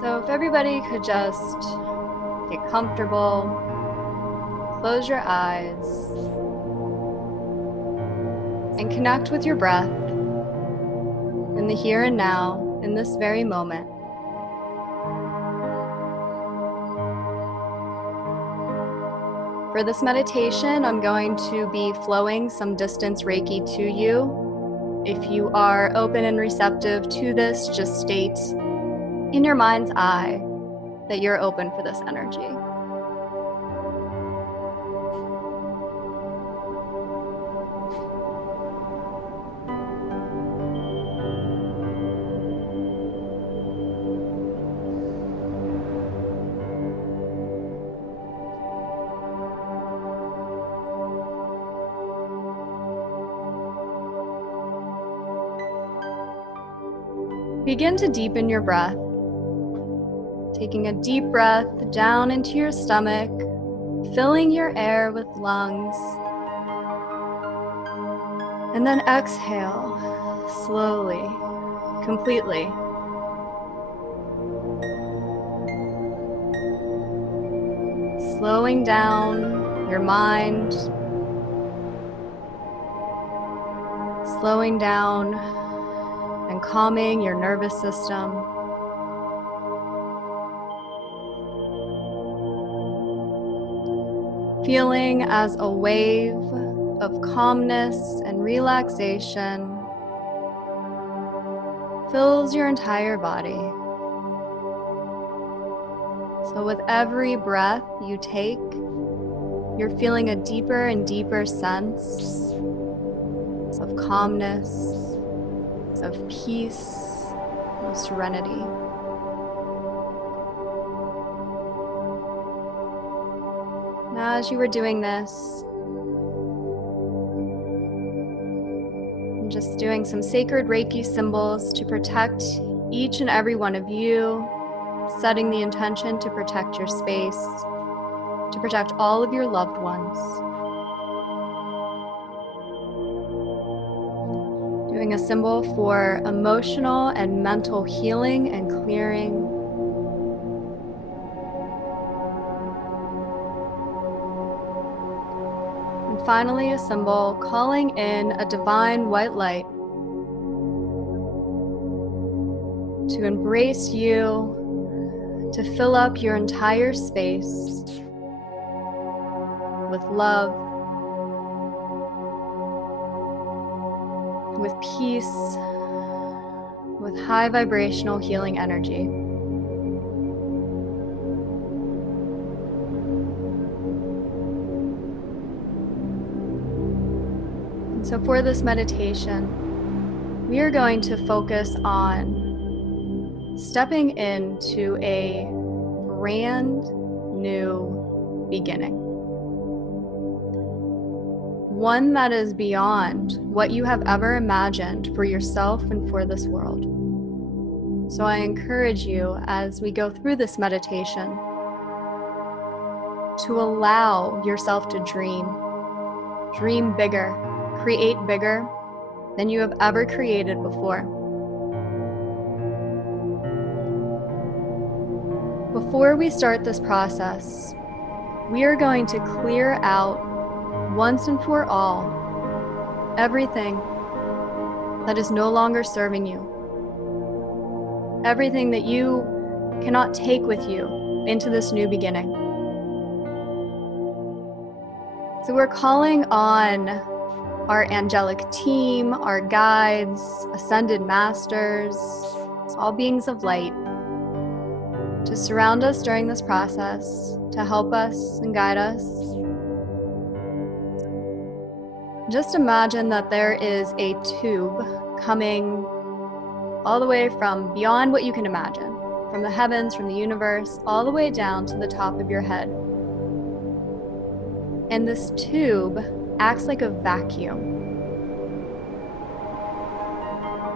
So if everybody could just get comfortable, close your eyes, and connect with your breath in the here and now, in this very moment. For this meditation, I'm going to be flowing some distance Reiki to you. If you are open and receptive to this, just state in your mind's eye that you're open for this energy. Begin to deepen your breath, taking a deep breath down into your stomach, filling your air with lungs, and then exhale slowly, completely. Slowing down your mind, slowing down and calming your nervous system. Feeling as a wave of calmness and relaxation fills your entire body. So with every breath you take, you're feeling a deeper and deeper sense of calmness, of peace, of serenity. Now, as you were doing this, I'm just doing some sacred Reiki symbols to protect each and every one of you, setting the intention to protect your space, to protect all of your loved ones. Doing a symbol for emotional and mental healing and clearing. And finally, a symbol calling in a divine white light to embrace you, to fill up your entire space with love, with peace, with high vibrational healing energy. And so for this meditation, we are going to focus on stepping into a brand new beginning. One that is beyond what you have ever imagined for yourself and for this world. So I encourage you, as we go through this meditation, to allow yourself to dream bigger, create bigger than you have ever created before. Before we start this process, we are going to clear out once and for all everything that is no longer serving you. Everything that you cannot take with you into this new beginning. So we're calling on our angelic team, our guides, ascended masters, all beings of light, to surround us during this process, to help us and guide us. Just imagine that there is a tube coming all the way from beyond what you can imagine, from the heavens, from the universe, all the way down to the top of your head. And this tube acts like a vacuum.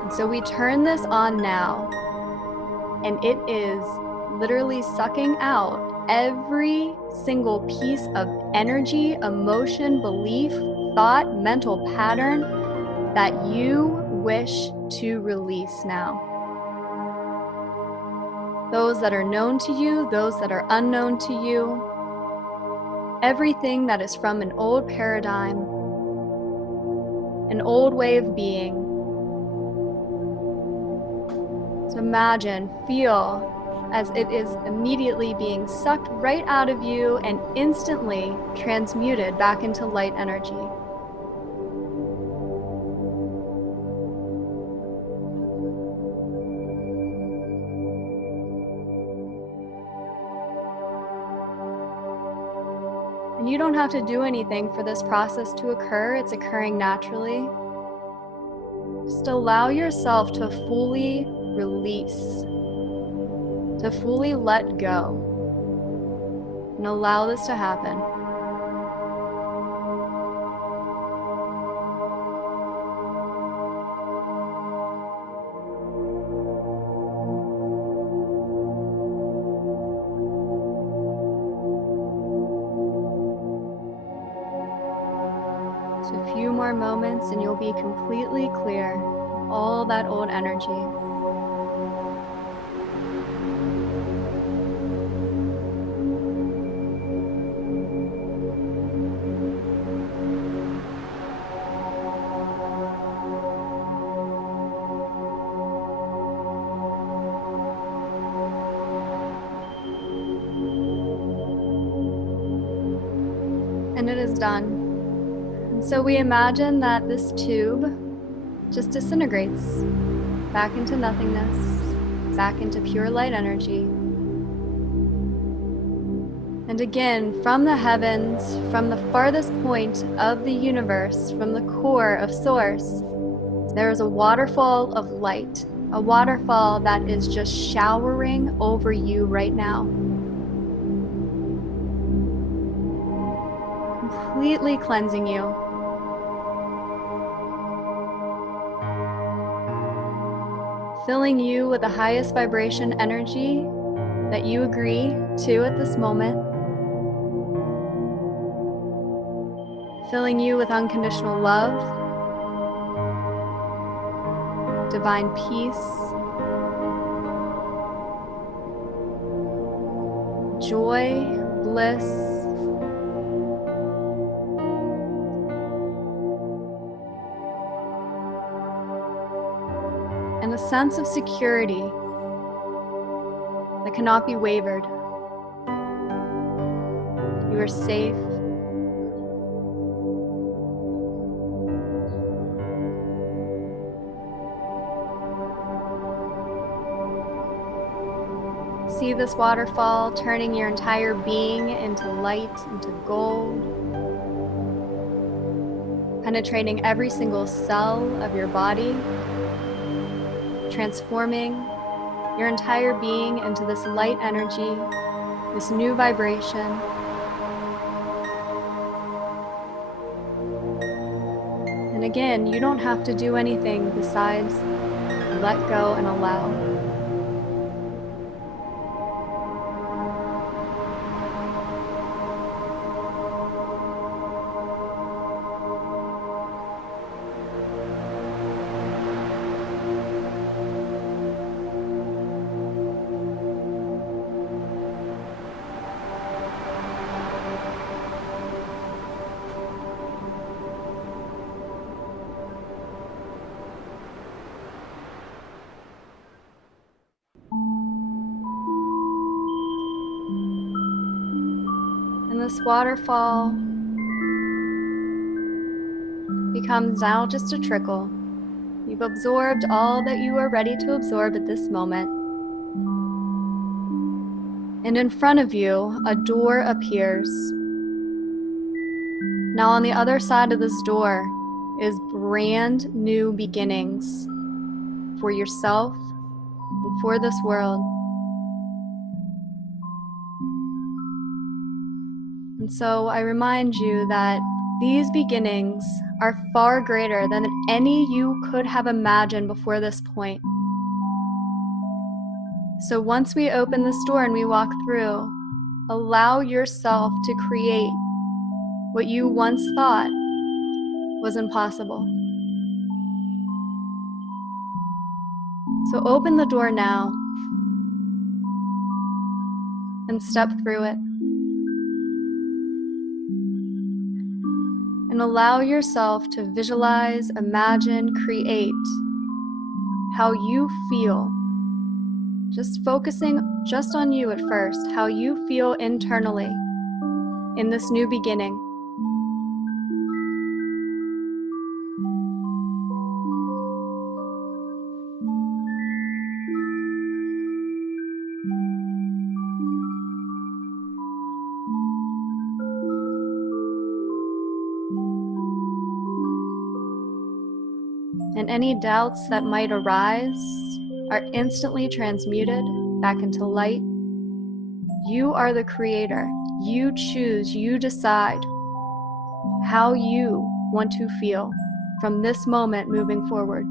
And so we turn this on now, and it is literally sucking out every single piece of energy, emotion, belief, thought, mental pattern that you wish to release now. those that are known to you, those that are unknown to you, everything that is from an old paradigm, an old way of being. So imagine, feel as it is immediately being sucked right out of you and instantly transmuted back into light energy. And you don't have to do anything for this process to occur. It's occurring naturally. Just allow yourself to fully release, to fully let go, and allow this to happen. Just a few more moments and you'll be completely clear of all that old energy. And it is done. And so we imagine that this tube just disintegrates back into nothingness, back into pure light energy. And again, from the heavens, from the farthest point of the universe, from the core of Source, there is a waterfall of light, a waterfall that is just showering over you right now. Completely cleansing you. Filling you with the highest vibration energy that you agree to at this moment. Filling you with unconditional love, divine peace, joy, bliss, and a sense of security that cannot be wavered. You are safe. See this waterfall turning your entire being into light, into gold, penetrating every single cell of your body, transforming your entire being into this light energy, this new vibration. And again, you don't have to do anything besides let go and allow. And this waterfall becomes now just a trickle. You've absorbed all that you are ready to absorb at this moment. And in front of you, a door appears. Now on the other side of this door is brand new beginnings for yourself and for this world. And so I remind you that these beginnings are far greater than any you could have imagined before this point. So once we open this door and we walk through, allow yourself to create what you once thought was impossible. So open the door now and step through it. And allow yourself to visualize, imagine, create how you feel. Just focusing just on you at first, how you feel internally in this new beginning. And any doubts that might arise are instantly transmuted back into light. You are the creator. You choose, you decide how you want to feel from this moment moving forward.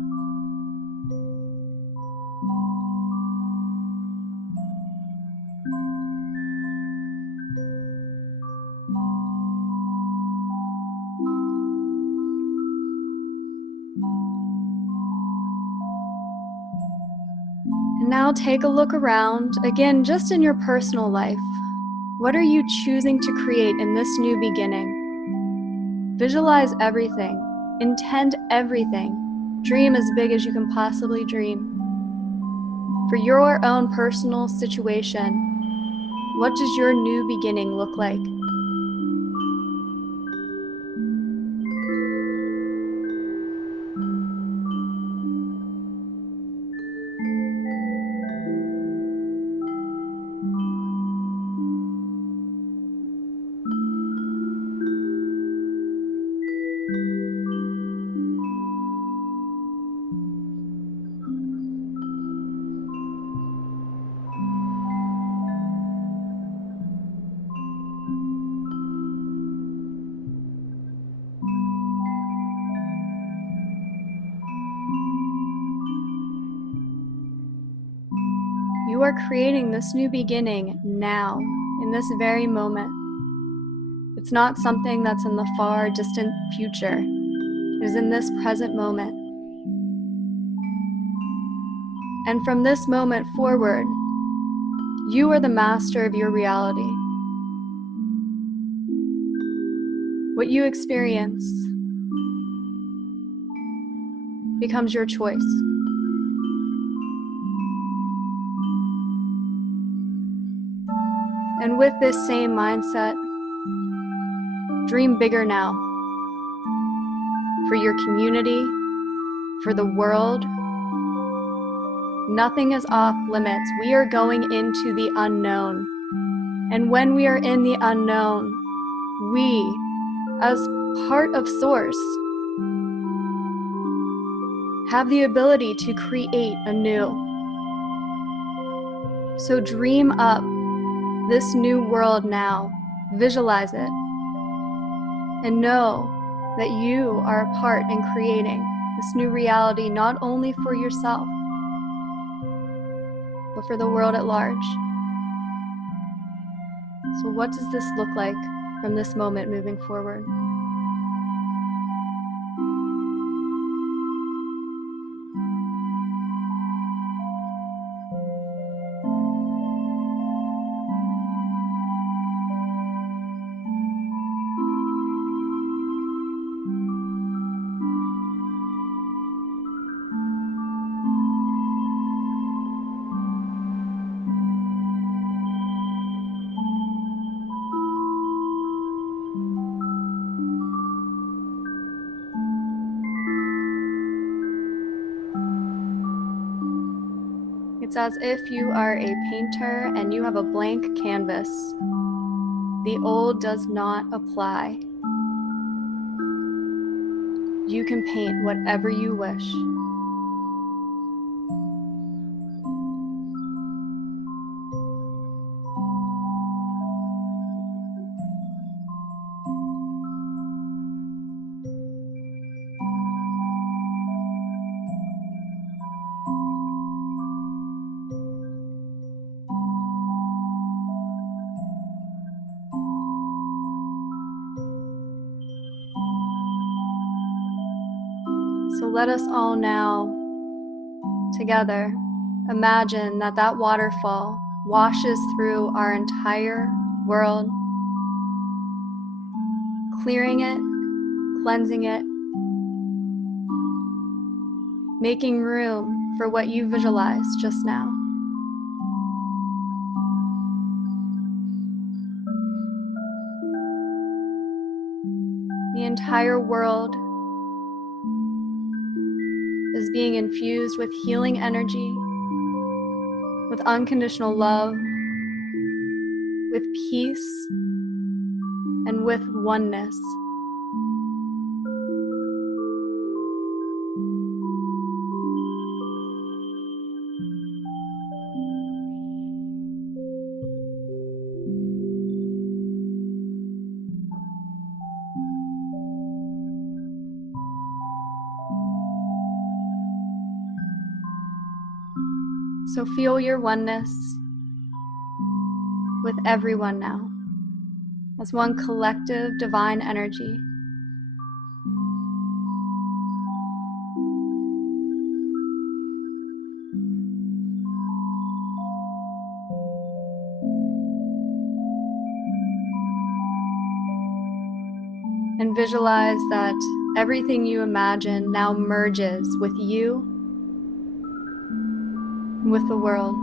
And now take a look around, again, just in your personal life. What are you choosing to create in this new beginning? Visualize everything, intend everything, dream as big as you can possibly dream. For your own personal situation, what does your new beginning look like? You are creating this new beginning now, in this very moment. It's not something that's in the far distant future. It is in this present moment. And from this moment forward, you are the master of your reality. What you experience becomes your choice. And with this same mindset, dream bigger now. For your community, for the world. Nothing is off limits. We are going into the unknown. And when we are in the unknown, we, as part of Source, have the ability to create anew. So dream up this new world now. Visualize it. And know that you are a part in creating this new reality, not only for yourself, but for the world at large. So what does this look like from this moment moving forward? It's as if you are a painter and you have a blank canvas. The old does not apply. You can paint whatever you wish. So let us all now, together, imagine that waterfall washes through our entire world, clearing it, cleansing it, making room for what you visualized just now. The entire world is being infused with healing energy, with unconditional love, with peace, and with oneness. So feel your oneness with everyone now, as one collective divine energy. And visualize that everything you imagine now merges with you and with the world.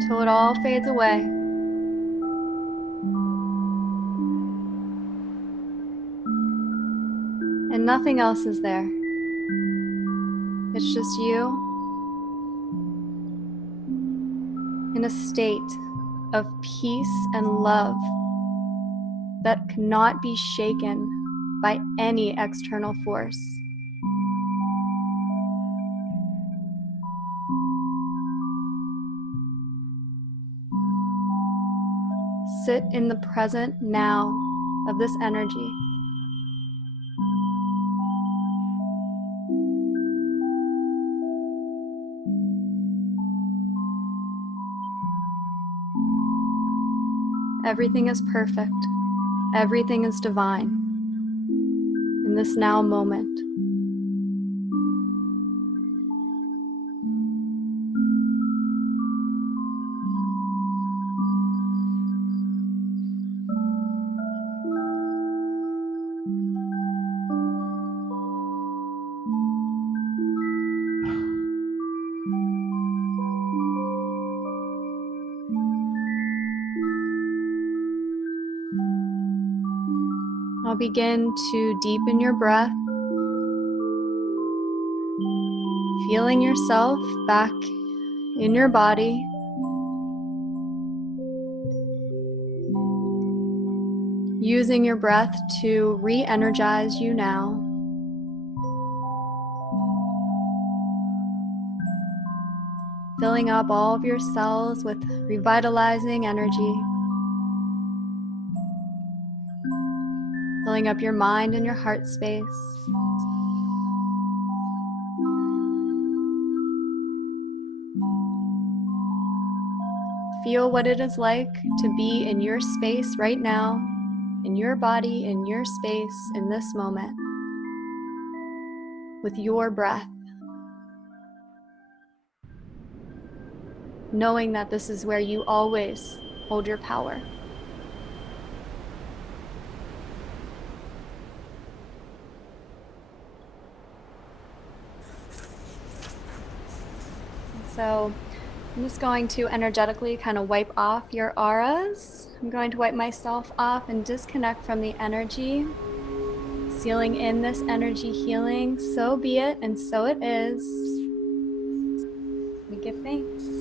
Until it all fades away. And nothing else is there. It's just you in a state of peace and love that cannot be shaken by any external force. Sit in the present now of this energy. Everything is perfect. Everything is divine in this now moment. I'll begin to deepen your breath, feeling yourself back in your body. Using your breath to re-energize you now. Filling up all of your cells with revitalizing energy. Filling up your mind and your heart space. Feel what it is like to be in your space right now, in your body, in your space, in this moment, with your breath. Knowing that this is where you always hold your power. So I'm just going to energetically kind of wipe off your auras. I'm going to wipe myself off and disconnect from the energy, sealing in this energy healing. So be it, and so it is. We give thanks.